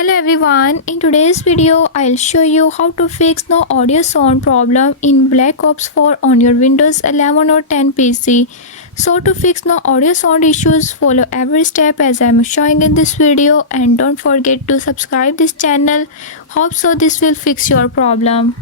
Hello everyone, in today's video I'll show you how to fix no audio sound problem in Black Ops 4 on your Windows 11 or 10 PC. So to fix no audio sound issues, follow every step as I'm showing in this video and don't forget to subscribe this channel. Hope so this will fix your problem.